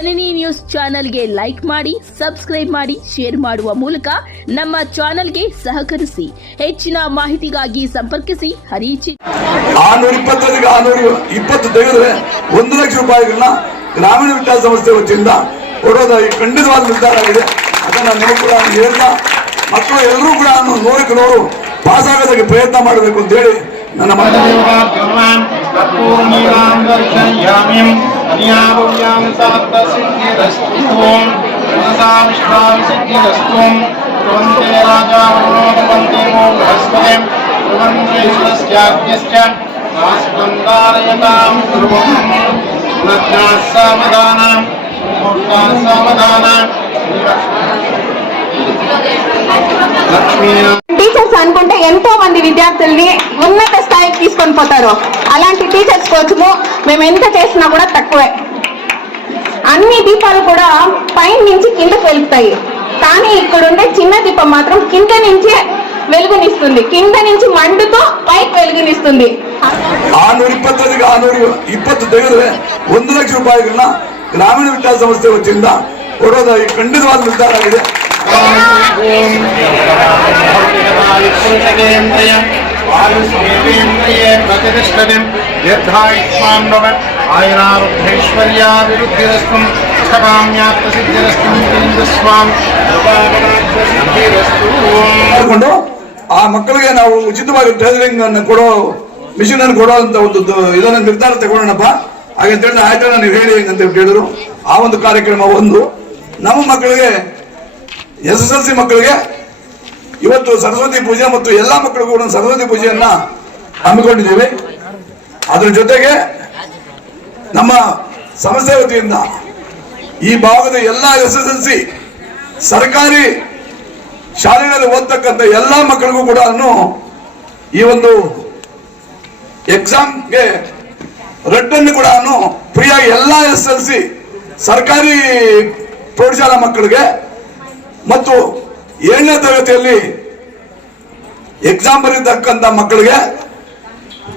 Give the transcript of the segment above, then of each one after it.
ಜನನಿ news ಚಾನೆಲ್ಗೆ like ಮಾಡಿ subscribe ಮಾಡಿ ಶೇರ್ ಮಾಡುವ ಮೂಲಕ ನಮ್ಮ ಚಾನೆಲ್ಗೆ ಸಹಕರಿಸಿ. ಹೆಚ್ಚಿನ ಮಾಹಿತಿಗಾಗಿ ಸಂಪರ್ಕಿಸಿ. ಹರಿಚಿ ಆರ್ನೂರ ಇಪ್ಪತ್ತೈದು ಆರ್ನೂರ ಇಪ್ಪತ್ತು ತೆಗೆದ್ರೆ ಒಂದು ಲಕ್ಷ ರೂಪಾಯಿಗಳನ್ನ ಗ್ರಾಮೀಣ ವಿಕಾಸ ಸಂಸ್ಥೆ ವತಿಯಿಂದ ಕೊಡೋದು ಖಂಡಿತವಾದ ನಿರ್ಧಾರ ಆಗಿದೆ. ಅದನ್ನ ನೀವು ಕೂಡ ಹೇಳ್ತಾ ಮಕ್ಕಳು ಎಲ್ಲರೂ ಕೂಡ ನೋಡಕ್ಕೆ ನೋಡು ಪಾಸ್ ಆಗೋದಕ್ಕೆ ಪ್ರಯತ್ನ ಮಾಡಬೇಕು ಅಂತ ಹೇಳಿ ನನ್ನ ಮಾತು అన్యాభవ్యాం సాత్తసిద్ధిరస్త్వం మనసా విశ్వావిసిద్ధిరస్త్వం ధ్రువంతే రాజావరుణో ధ్రువంతే మో బృహస్పతి ధ్రువంతేశ్వరస్యాద్యశ్చ నాస్కందారయతాం ధ్రువం నజ్ఞా సమదానం సమదానం లక్ష్మీనా టీచర్స్ అనుకుంటే ఎంతో మంది విద్యార్థుల్ని ఉన్నత స్థాయికి తీసుకొని పోతారు. అలాంటి టీచర్స్ కోసము మేము ఎంత చేసినా కూడా తక్కువే. అన్ని దీపాలు కూడా పైన నుంచి కిందకు వెలుగుతాయి. కానీ ఇక్కడుండే చిన్న దీపం మాత్రం కింద నుంచి వెలుగునిస్తుంది. కింద నుంచి మండుతో పైకి వెలుగునిస్తుంది. ಆರ್ನೂರ ಇಪ್ಪತ್ತೈದಕ್ಕೆ ಆರ್ನೂರು ಇಪ್ಪತ್ತು ತೆಗೆದ್ರೆ ಒಂದು ಲಕ್ಷ ರೂಪಾಯಿಗಳನ್ನ ಗ್ರಾಮೀಣ ವಿಕಾಸ ಆ ಮಕ್ಕಳಿಗೆ ನಾವು ಉಚಿತವಾಗಿ ಟೈಲರಿಂಗ್ ಅನ್ನು ಕೊಡೋ ಮಿಷಿನ್ ಅನ್ನು ಕೊಡೋಂತ ಒಂದು ಇದನ್ನು ನಿರ್ಧಾರ ತಗೊಳ್ಳೋಣಪ್ಪ. ಹಾಗೆ ಹೇಳಿದ್ರೆ ಆಯ್ತಣ್ಣ ನೀವು ಹೇಳಿ ಅಂತ ಹೇಳಿದ್ರು. ಆ ಒಂದು ಕಾರ್ಯಕ್ರಮ ಒಂದು. ನಮ್ಮ ಮಕ್ಕಳಿಗೆ ಎಸ್ ಎಸ್ ಎಲ್ ಸಿ ಮಕ್ಕಳಿಗೆ ಇವತ್ತು ಸರಸ್ವತಿ ಪೂಜೆ ಮತ್ತು ಎಲ್ಲ ಮಕ್ಕಳಿಗೂ ಕೂಡ ಸರಸ್ವತಿ ಪೂಜೆಯನ್ನ ಹಮ್ಮಿಕೊಂಡಿದ್ದೀವಿ. ಅದ್ರ ಜೊತೆಗೆ ನಮ್ಮ ಸಂಸ್ಥೆ ವತಿಯಿಂದ ಈ ಭಾಗದ ಎಲ್ಲ ಎಸ್ ಎಸ್ ಎಲ್ ಸಿ ಸರ್ಕಾರಿ ಶಾಲೆಗಳಲ್ಲಿ ಓದ್ತಕ್ಕಂಥ ಎಲ್ಲ ಮಕ್ಕಳಿಗೂ ಕೂಡ ಈ ಒಂದು ಎಕ್ಸಾಮ್ಗೆ ರೆಡ್ ಅನ್ನು ಕೂಡ ಫ್ರೀಯಾಗಿ ಎಲ್ಲ ಎಸ್ ಎಲ್ ಸಿ ಸರ್ಕಾರಿ ಪ್ರೌಢಶಾಲಾ ಮಕ್ಕಳಿಗೆ ಮತ್ತು ಏಳನೇ ತರಗತಿಯಲ್ಲಿ ಎಕ್ಸಾಮ್ ಬರುವತಕ್ಕಂತ ಮಕ್ಕಳಿಗೆ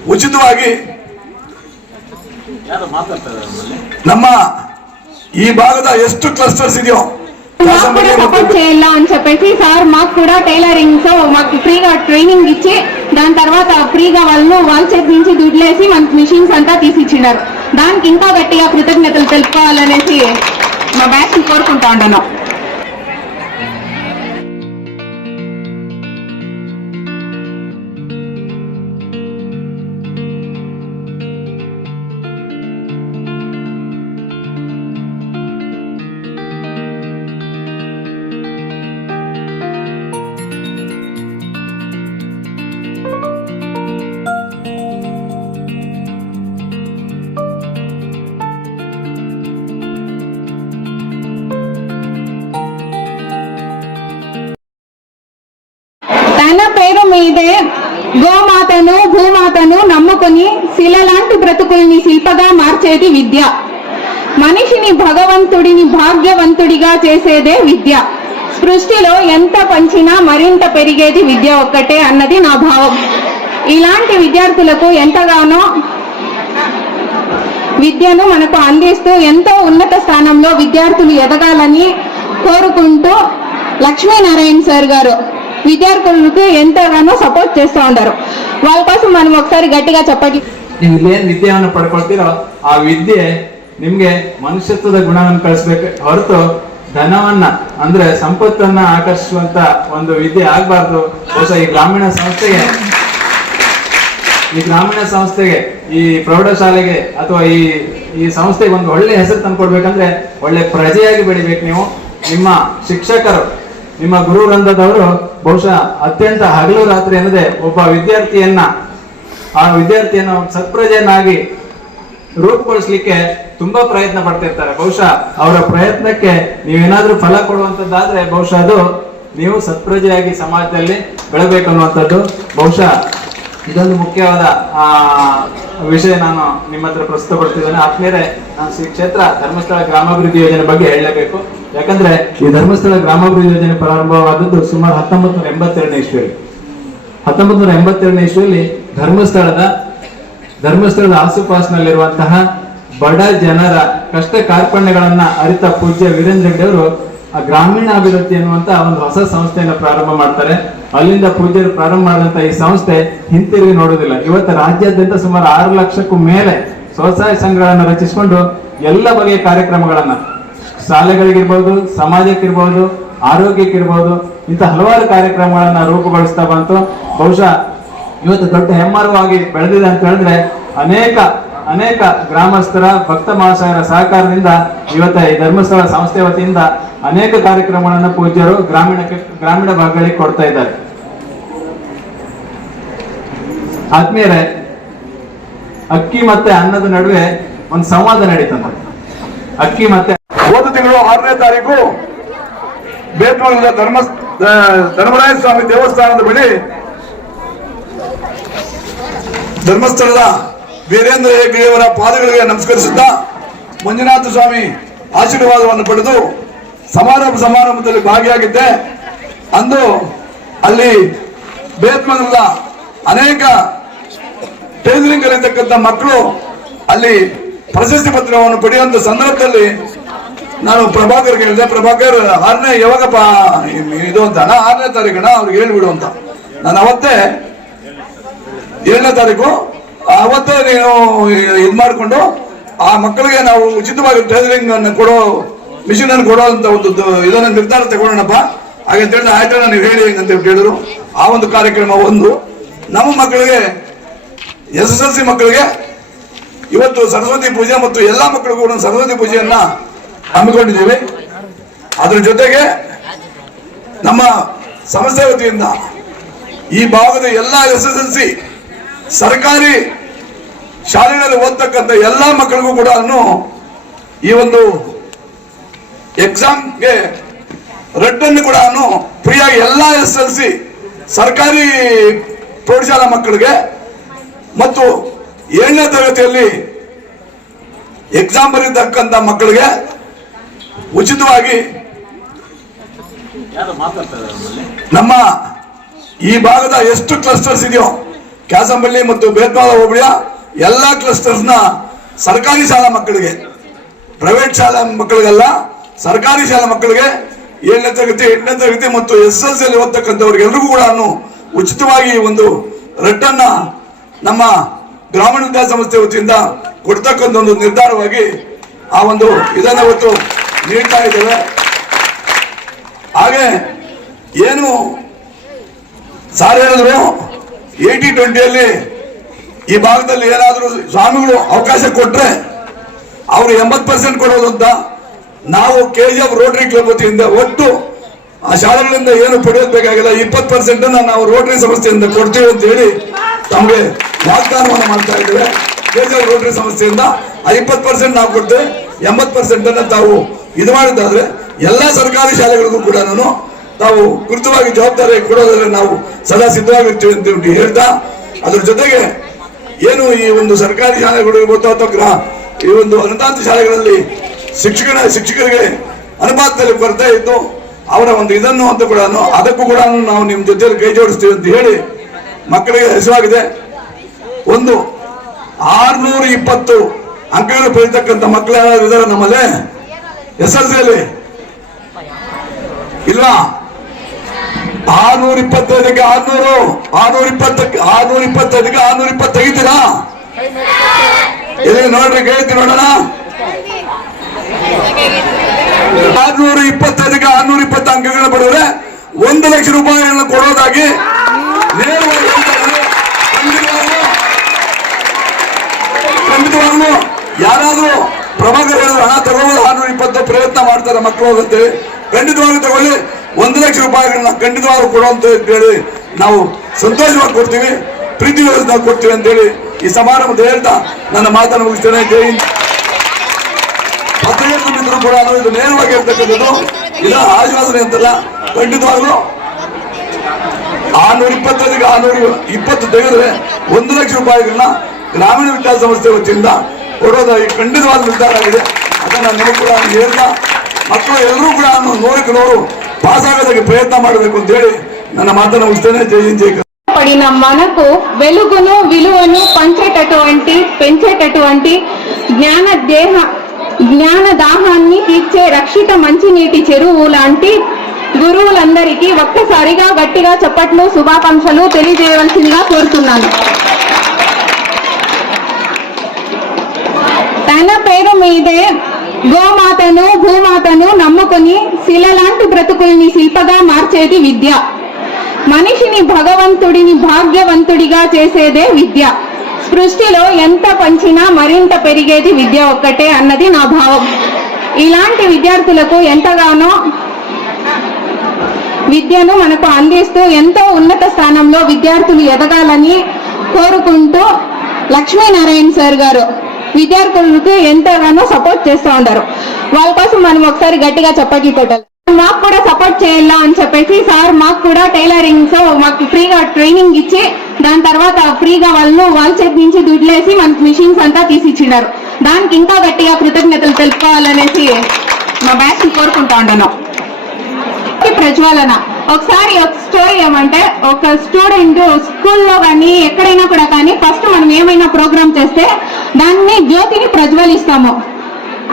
ಉಚಿತವಾಗಿ ನಮ್ಮ ಈ ಭಾಗದ ಎಷ್ಟು ಕ್ಲಸ್ಟರ್ಸ್ ಇದೆಯೋ ಸಾಮಾನ್ಯ ಮಕ್ಕಳಿಗೆ ಅಲ್ಲ ಅಂತ ಹೇಳಿ ಸರ್ ಕೃತಜ್ಞತೆ ತೆಳ್ಪಾಲನೆಸಿ పేరు గోమాతను భూమాతను నమ్ముకుని శిలలాంటి బ్రతుకుల్ని శిల్పగా మార్చేది విద్య. మనిషిని భగవంతుడిని భాగ్యవంతుడిగా చేసేదే విద్య. సృష్టిలో ఎంత పంచినా మరింత పెరిగేది విద్య ఒక్కటే అన్నది నా భావం. ఇలాంటి విద్యార్థులకు ఎంతగానో విద్యను మనకు అందిస్తూ ఎంతో ఉన్నత స్థానంలో విద్యార్థులు ఎదగాలని కోరుకుంటూ లక్ష్మీనారాయణ సార్ గారు. విద్యార్థులకు ఎంతగానో సపోర్ట్ చేస్తూ ఉంటారు వాళ్ళ కోసం మనం ఒకసారి గట్టిగా చెప్పండి ನೀವು ಇಲ್ಲೇನ್ ವಿದ್ಯೆಯನ್ನು ಪಡ್ಕೊಳ್ತೀರೋ ಆ ವಿದ್ಯೆ ನಿಮ್ಗೆ ಮನುಷ್ಯತ್ವದ ಗುಣವನ್ನು ಕಳಿಸ್ಬೇಕು ಹೊರತು ಧನವನ್ನ ಅಂದ್ರೆ ಸಂಪತ್ತನ್ನ ಆಕರ್ಷಿಸುವಂತ ಒಂದು ವಿದ್ಯೆ ಆಗ್ಬಾರ್ದು ಬಹುಶಃ ಈ ಗ್ರಾಮೀಣ ಸಂಸ್ಥೆಗೆ ಈ ಗ್ರಾಮೀಣ ಸಂಸ್ಥೆಗೆ ಈ ಪ್ರೌಢಶಾಲೆಗೆ ಅಥವಾ ಈ ಈ ಸಂಸ್ಥೆಗೆ ಒಂದು ಒಳ್ಳೆ ಹೆಸರು ತಂದ್ಕೊಡ್ಬೇಕಂದ್ರೆ ಒಳ್ಳೆ ಪ್ರಜೆಯಾಗಿ ಬೆಳಿಬೇಕು ನೀವು ನಿಮ್ಮ ಶಿಕ್ಷಕರು ನಿಮ್ಮ ಗುರು ವೃಂದದವರು ಬಹುಶಃ ಅತ್ಯಂತ ಹಗಲು ರಾತ್ರಿ ಎನ್ನದೆ ಒಬ್ಬ ವಿದ್ಯಾರ್ಥಿಯನ್ನ, ಆ ವಿದ್ಯಾರ್ಥಿಯನ್ನು ಸತ್ಪ್ರಜೆಯನ್ನಾಗಿ ರೂಪುಗೊಳಿಸ್ಲಿಕ್ಕೆ ತುಂಬಾ ಪ್ರಯತ್ನ ಪಡ್ತಿರ್ತಾರೆ. ಬಹುಶಃ ಅವರ ಪ್ರಯತ್ನಕ್ಕೆ ನೀವೇನಾದ್ರೂ ಫಲ ಕೊಡುವಂತದ್ದಾದ್ರೆ ಬಹುಶಃ ಅದು ನೀವು ಸತ್ಪ್ರಜೆಯಾಗಿ ಸಮಾಜದಲ್ಲಿ ಬೆಳಬೇಕು ಅನ್ನುವಂಥದ್ದು. ಬಹುಶಃ ಇದೊಂದು ಮುಖ್ಯವಾದ, ಆ, ವಿಷಯ ನಾನು ನಿಮ್ಮ ಹತ್ರ ಪ್ರಸ್ತುತಪಡ್ತಿದ್ದೇನೆ ಆತ್ಮೀಯರೇ, ನಾನು ಶ್ರೀ ಕ್ಷೇತ್ರ ಧರ್ಮಸ್ಥಳ ಗ್ರಾಮಾಭಿವೃದ್ಧಿ ಯೋಜನೆ ಬಗ್ಗೆ ಹೇಳಲೇಬೇಕು ಯಾಕಂದ್ರೆ ಈ ಧರ್ಮಸ್ಥಳ ಗ್ರಾಮಾಭಿವೃದ್ಧಿ ಯೋಜನೆ ಪ್ರಾರಂಭವಾದದ್ದು ಸುಮಾರು ಹತ್ತೊಂಬತ್ತು ನೂರ ಎಂಬತ್ತೆರಡನೇ ಇಸ್ವಿಯಲ್ಲಿ. ಹತ್ತೊಂಬತ್ತು ನೂರ ಎಂಬತ್ತೆರಡನೇ ಇಸ್ವಿಯಲ್ಲಿ ಧರ್ಮಸ್ಥಳದ ಧರ್ಮಸ್ಥಳದ ಆಸುಪಾಸಿನಲ್ಲಿರುವಂತಹ ಬಡ ಜನರ ಕಷ್ಟ ಕಾರ್ಪಣ್ಯಗಳನ್ನ ಅರಿತ ಪೂಜ್ಯ ವೀರೇಂದ್ರ ಹೆಗ್ಡೆ ಅವರು ಆ ಗ್ರಾಮೀಣ ಅಭಿವೃದ್ಧಿ ಅನ್ನುವಂತ ಒಂದು ಹೊಸ ಸಂಸ್ಥೆಯನ್ನು ಪ್ರಾರಂಭ ಮಾಡ್ತಾರೆ. ಅಲ್ಲಿಂದ ಪೂಜ್ಯರು ಪ್ರಾರಂಭ ಮಾಡಿದಂತ ಈ ಸಂಸ್ಥೆ ಹಿಂತಿರುಗಿ ನೋಡುವುದಿಲ್ಲ. ಇವತ್ತು ರಾಜ್ಯಾದ್ಯಂತ ಸುಮಾರು ಆರು ಲಕ್ಷಕ್ಕೂ ಮೇಲೆ ಸ್ವಸಹಾಯ ಸಂಘಗಳನ್ನು ರಚಿಸಿಕೊಂಡು ಎಲ್ಲ ಬಗೆಯ ಕಾರ್ಯಕ್ರಮಗಳನ್ನ ಶಾಲೆಗಳಿಗಿರ್ಬೋದು, ಸಮಾಜಕ್ಕಿರ್ಬೋದು, ಆರೋಗ್ಯಕ್ಕಿರ್ಬೋದು, ಇಂಥ ಹಲವಾರು ಕಾರ್ಯಕ್ರಮಗಳನ್ನ ರೂಪುಗೊಳಿಸ್ತಾ ಬಂತು. ಬಹುಶಃ ಇವತ್ತು ದೊಡ್ಡ ಹೆಮ್ಮರವಾಗಿ ಬೆಳೆದಿದೆ ಅಂತ ಹೇಳಿದ್ರೆ ಅನೇಕ ಅನೇಕ ಗ್ರಾಮಸ್ಥರ, ಭಕ್ತ ಮಹಾಶಯರ ಸಹಕಾರದಿಂದ ಇವತ್ತ ಈ ಧರ್ಮಸ್ಥಳ ಸಂಸ್ಥೆ ವತಿಯಿಂದ ಅನೇಕ ಕಾರ್ಯಕ್ರಮಗಳನ್ನ ಪೂಜ್ಯರು ಗ್ರಾಮೀಣ ಗ್ರಾಮೀಣ ಭಾಗಗಳಿಗೆ ಕೊಡ್ತಾ ಇದ್ದಾರೆ. ಆದ್ಮೇಲೆ ಅಕ್ಕಿ ಮತ್ತೆ ಅನ್ನದ ನಡುವೆ ಒಂದು ಸಂವಾದ ನಡೀತಂತ. ಅಕ್ಕಿ ಮತ್ತೆ ಆರನೇ ತಾರೀಕು ಬೇಟೂರಿನ ಧರ್ಮ ಧರ್ಮರಾಯ ಸ್ವಾಮಿ ದೇವಸ್ಥಾನದ ಬಳಿ ಧರ್ಮಸ್ಥಳದ ವೀರೇಂದ್ರ ಹೆಗ್ಗಡೆಯವರ ಪಾದಗಳಿಗೆ ನಮಸ್ಕರಿಸುತ್ತಾ ಮಂಜುನಾಥ ಸ್ವಾಮಿ ಆಶೀರ್ವಾದವನ್ನು ಪಡೆದು ಸಮಾರಂಭ ಸಮಾರಂಭದಲ್ಲಿ ಭಾಗಿಯಾಗಿದ್ದೆ. ಅಂದು ಅಲ್ಲಿ ಬೇತ್ಮಂಗಲದ ಅನೇಕ ಟೈಲರಿಂಗ್ ಕಲಿತಕ್ಕಂಥ ಮಕ್ಕಳು ಅಲ್ಲಿ ಪ್ರಶಸ್ತಿ ಪತ್ರವನ್ನು ಪಡೆಯುವಂತ ಸಂದರ್ಭದಲ್ಲಿ ನಾನು ಪ್ರಭಾಕರ್ ಹೇಳಿದೆ ಪ್ರಭಾಕರ್, ಆರನೇ ಯಾವಾಗಪ್ಪ ಇದು ಅಂತ ಆರನೇ ತಾರೀಕಣ ಅವ್ರಿಗೆ ಹೇಳ್ಬಿಡು ಅಂತ. ನಾನು ಅವತ್ತೇ ಏಳನೇ ತಾರೀಕು, ಅವತ್ತೇ ನೀನು ಇದು ಮಾಡಿಕೊಂಡು, ಆ ಮಕ್ಕಳಿಗೆ ನಾವು ಉಚಿತವಾಗಿ ಟೈಲರಿಂಗ್ ಅನ್ನು ಕೊಡೋ ಮಿಷಿನ್ ಅನ್ನು ಕೊಡೋ ಅಂತ ಒಂದು ಇದನ್ನು ನಿರ್ಧಾರ ತಗೊಳ್ಳೋಣಪ್ಪ. ಹಾಗಂತೇಳಿ ಆಯ್ತಣ್ಣ, ನೀವು ಹೇಳಿ ಅಂತ ಹೇಳಿದ್ರು ಆ ಒಂದು ಕಾರ್ಯಕ್ರಮ ಒಂದು. ನಮ್ಮ ಮಕ್ಕಳಿಗೆ, ಎಸ್ ಎಸ್ ಎಲ್ ಸಿ ಮಕ್ಕಳಿಗೆ, ಇವತ್ತು ಸರಸ್ವತಿ ಪೂಜೆ ಮತ್ತು ಎಲ್ಲಾ ಮಕ್ಕಳಿಗೂ ಸರಸ್ವತಿ ಪೂಜೆಯನ್ನ ಹಮ್ಮಿಕೊಂಡಿದ್ದೇವೆ. ಅದರ ಜೊತೆಗೆ ನಮ್ಮ ಸಂಸ್ಥೆ ವತಿಯಿಂದ ಈ ಭಾಗದ ಎಲ್ಲಾ ಎಸ್ ಎಸ್ ಎಲ್ ಸಿ ಸರ್ಕಾರಿ ಶಾಲೆಗಳಲ್ಲಿ ಓದ್ತಕ್ಕಂಥ ಎಲ್ಲಾ ಮಕ್ಕಳಿಗೂ ಕೂಡ ಈ ಒಂದು ಎಕ್ಸಾಮ್ಗೆ ಅನ್ನು ಕೂಡ ಫ್ರೀಯಾಗಿ ಎಲ್ಲಾ ಎಸ್ ಎಲ್ ಸಿ ಸರ್ಕಾರಿ ಪ್ರೌಢಶಾಲಾ ಮಕ್ಕಳಿಗೆ ಮತ್ತು ಏಳನೇ ತರಗತಿಯಲ್ಲಿ ಎಕ್ಸಾಮ್ ಬರೀತಕ್ಕಂಥ ಮಕ್ಕಳಿಗೆ ಉಚಿತವಾಗಿ ನಮ್ಮ ಈ ಭಾಗದ ಎಷ್ಟು ಕ್ಲಸ್ಟರ್ಸ್ ಇದೆಯೋ ಕ್ಯಾಸಂಬಳ್ಳಿ ಮತ್ತು ಬೇತ್ವಾಳ ಹೋಬಳಿಯ ಎಲ್ಲ ಕ್ಲಸ್ಟರ್ಸ್ನ ಸರ್ಕಾರಿ ಶಾಲಾ ಮಕ್ಕಳಿಗೆ ಪ್ರೈವೇಟ್ ಶಾಲಾ ಮಕ್ಕಳಿಗೆಲ್ಲ ಸರ್ಕಾರಿ ಶಾಲಾ ಮಕ್ಕಳಿಗೆ ಏಳನೇ ತರಗತಿ ಎಂಟನೇ ತರಗತಿ ಮತ್ತು ಎಸ್ ಎಲ್ ಸಿ ಅಲ್ಲಿ ಓದ್ತಕ್ಕಂಥವ್ರಿಗೆಲ್ರಿಗೂ ಕೂಡ ಉಚಿತವಾಗಿ ಒಂದು ರಟ್ಟನ್ನ ನಮ್ಮ ಗ್ರಾಮೀಣ ವಿದ್ಯಾಸಂಸ್ಥೆ ವತಿಯಿಂದ ಕೊಡ್ತಕ್ಕಂಥ ಒಂದು ನಿರ್ಧಾರವಾಗಿ ಆ ಒಂದು ಇದನ್ನು ಇವತ್ತು ನೀಡ್ತಾ ಇದ್ದೇವೆ. ಹಾಗೆ ಏನು ಸಾರ್ ಹೇಳಿದ್ರು? ಏಯ್ಟಿ ಟ್ವೆಂಟಿಯಲ್ಲಿ ಈ ಭಾಗದಲ್ಲಿ ಏನಾದರೂ ಸ್ವಾಮಿಗಳು ಅವಕಾಶ ಕೊಟ್ರೆ ಅವರು ಎಂಬತ್ತು ಪರ್ಸೆಂಟ್ ಕೊಡೋದು ಅಂತ ನಾವು K G F Rotary Club ವತಿಯಿಂದ ಒಟ್ಟು ಆ ಶಾಲೆಗಳಿಂದ ಏನು ಪಡೆಯೋದು ಬೇಕಾಗಿಲ್ಲ, ಇಪ್ಪತ್ತು ಪರ್ಸೆಂಟ್ ನಾವು ರೋಟರಿ ಸಂಸ್ಥೆಯಿಂದ ಕೊಡ್ತೀವಿ ಅಂತ ಹೇಳಿ ತಮಗೆ ವಾಗ್ದಾನವನ್ನು ಮಾಡ್ತಾ ಇದ್ದೇವೆ. ಕೆ ಜಿ ಎಫ್ ರೋಟರಿ ಸಂಸ್ಥೆಯಿಂದ ಆ ಇಪ್ಪತ್ತು ಪರ್ಸೆಂಟ್ ನಾವು ಕೊಡ್ತೇವೆ ಎಂಬತ್ತು ಪರ್ಸೆಂಟ್ ತಾವು ಇದು ಮಾಡಿದ್ದಾದ್ರೆ ಎಲ್ಲಾ ಸರ್ಕಾರಿ ಶಾಲೆಗಳಿಗೂ ಕೂಡ ನಾನು ತಾವು ಕೃತವಾಗಿ ಜವಾಬ್ದಾರಿ ಕೊಡೋದ್ರೆ ನಾವು ಸದಾ ಸಿದ್ಧವಾಗಿರ್ತೀವಿ ಅಂತ ಹೇಳಿ ಹೇಳ್ತಾ, ಅದ್ರ ಜೊತೆಗೆ ಏನು ಈ ಒಂದು ಸರ್ಕಾರಿ ಶಾಲೆಗಳು ಗೊತ್ತಾ ಅಥವಾ ಗ್ರಹ ಈ ಒಂದು ಅನುದಾನಿತ ಶಾಲೆಗಳಲ್ಲಿ ಶಿಕ್ಷಕರ ಶಿಕ್ಷಕರಿಗೆ ಅನುಪಾತದಲ್ಲಿ ಬರ್ತಾ ಇತ್ತು ಅವರ ಒಂದು ಇದನ್ನು ಅಂತ ಕೂಡ ಅದಕ್ಕೂ ಕೂಡ ನಾವು ನಿಮ್ಮ ಜೊತೆಯಲ್ಲಿ ಕೈ ಜೋಡಿಸ್ತೀವಿ ಅಂತ ಹೇಳಿ ಮಕ್ಕಳಿಗೆ ಹೆಸರಾಗಿದೆ. ಒಂದು ಆರ್ನೂರ ಇಪ್ಪತ್ತು ಅಂಕಗಳು ಪಡೆಯತಕ್ಕಂಥ ಮಕ್ಕಳು ಯಾರಾದ್ರೂ ಇದ್ದಾರೆ ನಮ್ಮಲ್ಲಿ ಎಸ್ ಎಲ್ ಸಿಯಲ್ಲಿ ಇಲ್ವಾ ಆರ್ನೂರ ಇಪ್ಪತ್ತೈದಕ್ಕೆ ಆರ್ನೂರು ಆರ್ನೂರ ಇಪ್ಪತ್ತಕ್ಕೆ ಆರ್ನೂರ ಇಪ್ಪತ್ತೈದಕ್ಕೆ ಆರ್ನೂರ ಇಪ್ಪತ್ತು ತೆಗಿತೀರಾ ಇಲ್ಲಿ ನೋಡ್ರಿ, ಕೇಳ್ತೀನಿ ನೋಡೋಣ. ಆರ್ನೂರ ಇಪ್ಪತ್ತೈದಕ್ಕೆ ಆರ್ನೂರ ಇಪ್ಪತ್ತು ಅಂಕಗಳನ್ನ ಪಡೆದ್ರೆ ಒಂದು ಲಕ್ಷ ರೂಪಾಯಿಗಳನ್ನ ಕೊಡೋದಾಗಿ. ಖಂಡಿತವಾಗ್ಲೂ ಯಾರಾದ್ರೂ ಪ್ರಭಾಕರ್ ಹಣ ಪ್ರಯತ್ನ ಮಾಡ್ತಾರೆ ಮಕ್ಕಳು ಅಂತೇಳಿ ಖಂಡಿತವಾಗಿ ತಗೊಳ್ಳಿ. ಒಂದು ಲಕ್ಷ ರೂಪಾಯಿಗಳನ್ನ ಖಂಡಿತವಾಗಿ ಕೊಡುವಂತ ಹೇಳಿ ನಾವು ಸಂತೋಷವಾಗಿ ಕೊಡ್ತೀವಿ, ಪ್ರೀತಿ ನಾವು ಕೊಡ್ತೀವಿ ಅಂತೇಳಿ ಈ ಸಮಾರಂಭದ ಹೇಳ್ತಾ ನನ್ನ ಮಾತನ್ನು ಮುಗಿಸ್ತೇನೆ. ಜೈ ಪತ್ರಿಕೆ ಕೂಡ ಇದು ನೇರವಾಗಿ ಹೇಳ್ತಕ್ಕಂಥದ್ದು. ಇಲ್ಲ, ಆಶ್ವಾಸನೆ ಅಂತಲ್ಲ. ಖಂಡಿತವಾಗ್ಲೂ ಆರ್ನೂರ ಇಪ್ಪತ್ತೈದಿಗೆ ಆರ್ನೂರ ಇಪ್ಪತ್ತು ತೆಗೆದ್ರೆ ಒಂದು ಲಕ್ಷ ರೂಪಾಯಿಗಳನ್ನ ಗ್ರಾಮೀಣ ವಿದ್ಯಾಸಂಸ್ಥೆ ವತಿಯಿಂದ ಕೊಡೋದಾಗಿ ಖಂಡಿತವಾದ ನಿರ್ಧಾರ ಆಗಿದೆ. ಅದನ್ನ ನೀವು ಕೂಡ ಹೇಳ್ತಾ ಮಕ್ಕಳು ಎಲ್ಲರೂ ಕೂಡ ನೂರಕ್ಕೆ ನೂರು ಪಾಸ್ ಆಗೋದಕ್ಕೆ ಪ್ರಯತ್ನ ಮಾಡಬೇಕು ಅಂತ ಹೇಳಿ ನನ್ನ ಮಾತನ್ನು ಮುಗಿಸ್ತೇನೆ ಜೈ ಹಿಂದ್ ಜೈ ಕರ್ನಾಟಕ. పడిన మనకు వెలుగును విలువను పంచేటటువంటి పెంచేటటువంటి జ్ఞాన దేహ జ్ఞాన దాహాన్ని తీర్చే రక్షిత మంచినీటి చెరువు లాంటి గురువులందరికీ ఒక్కసారిగా గట్టిగా చప్పట్లు శుభాకాంక్షలు తెలియజేయవలసిందిగా కోరుతున్నాను తన పేరు మీదే గోమాతను భూమాతను నమ్ముకుని శిలలాంటి బ్రతుకుల్ని శిల్పగా మార్చేది విద్య. మనిషిని భగవంతుడిని భాగ్యవంతుడిగా చేసేదే విద్య. సృష్టిలో ఎంత పంచినా మరింత పెరిగేది విద్య ఒక్కటే అన్నది నా భావం. ఇలాంటి విద్యార్థులకు ఎంతగానో విద్యను మనకు అందిస్తూ ఎంతో ఉన్నత స్థానంలో విద్యార్థులు ఎదగాలని కోరుకుంటూ లక్ష్మీనారాయణ సార్ గారు. విద్యార్థులకు ఎంతగానో సపోర్ట్ చేస్తూ ఉంటారు. వాళ్ళ కోసం మనం ఒకసారి గట్టిగా చప్పట్లు కొట్టాలి మాకు కూడా సపోర్ట్ చేయాలా అని చెప్పేసి సార్ మాకు కూడా టైలరింగ్తో మాకు ఫ్రీగా ట్రైనింగ్ ఇచ్చి దాని తర్వాత ఫ్రీగా వాళ్ళు వాళ్ళ చేతి నుంచి దుడ్లేసి మనకి మిషన్స్ అంతా తీసి ఇచ్చినారు దానికి ఇంకా గట్టిగా కృతజ్ఞతలు తెలుపుకోవాలనేసి మా బ్యాచ్ కోరుకుంటా ఉన్నాను ప్రజ్వాలన. ఒకసారి ఒక స్టోరీ ఏమంటే ఒక స్టూడెంట్ స్కూల్లో కానీ ఎక్కడైనా కూడా కానీ ఫస్ట్ మనం ఏమైనా ప్రోగ్రామ్ చేస్తే దాన్ని జ్యోతిని ప్రజ్వలిస్తాము.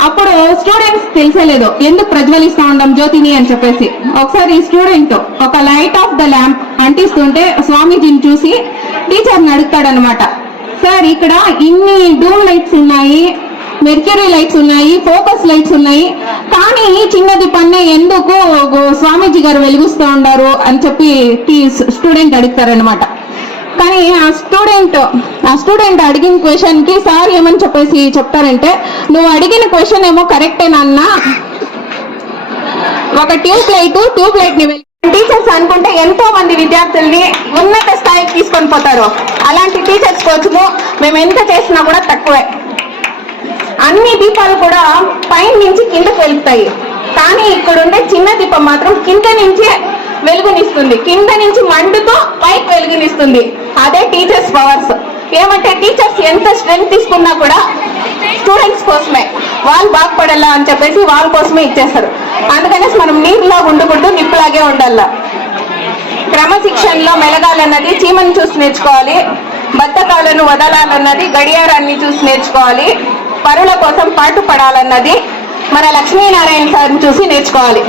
అప్పుడు స్టూడెంట్స్ తెలిసలేదు ఎందుకు ప్రజ్వలిస్తా ఉండం జ్యోతిని? అని చెప్పేసి. ఒకసారి స్టూడెంట్ ఒక లైట్ ఆఫ్ ద ల్యాంప్ అంటిస్తుంటే స్వామీజీని చూసి టీచర్ని అడుగుతాడనమాట సార్ ఇక్కడ ఇన్ని డూమ్ లైట్స్ ఉన్నాయి మెర్క్యూరీ లైట్స్ ఉన్నాయి ఫోకస్ లైట్స్ ఉన్నాయి. కానీ చిన్నది పన్నే ఎందుకు స్వామీజీ గారు వెలుగుస్తూ ఉన్నారు అని చెప్పి స్టూడెంట్ అడుగుతారనమాట కానీ ఆ స్టూడెంట్ ఆ స్టూడెంట్ అడిగిన క్వశ్చన్కి సార్ ఏమని చెప్పేసి చెప్తారంటే నువ్వు అడిగిన క్వశ్చన్ ఏమో కరెక్టే నాన్న. ఒక ట్యూబ్ లైట్ ట్యూబ్ లైట్ని టీచర్స్ అనుకుంటే ఎంతో మంది విద్యార్థుల్ని ఉన్నత స్థాయికి తీసుకొని పోతారు. అలాంటి టీచర్స్ కోసము మేము ఎంత చేసినా కూడా తక్కువే. అన్ని దీపాలు కూడా పైన నుంచి కిందకు వెళ్తాయి. కానీ ఇక్కడ ఉండే చిన్న దీపం మాత్రం కింద నుంచి వెలుగునిస్తుంది. కింద నుంచి మండుతో పైకి వెలుగునిస్తుంది. అదే టీచర్స్ పవర్స్ ఏమంటే టీచర్స్ ఎంత స్ట్రెంగ్త్ తీసుకున్నా కూడా స్టూడెంట్స్ కోసమే. వాళ్ళు బాగుపడాలా అని చెప్పేసి వాళ్ళ కోసమే ఇచ్చేస్తారు. అందుకనేసి మనం నీటిలా ఉండకూడదు నిప్పులాగే ఉండాల? క్రమశిక్షణలో మెలగాలన్నది చీమను చూసి నేర్చుకోవాలి. బద్ధకాలను వదలాలన్నది గడియారాన్ని చూసి నేర్చుకోవాలి. పరుల కోసం పాటు పడాలన్నది మన లక్ష్మీనారాయణ సార్ని చూసి నేర్చుకోవాలి.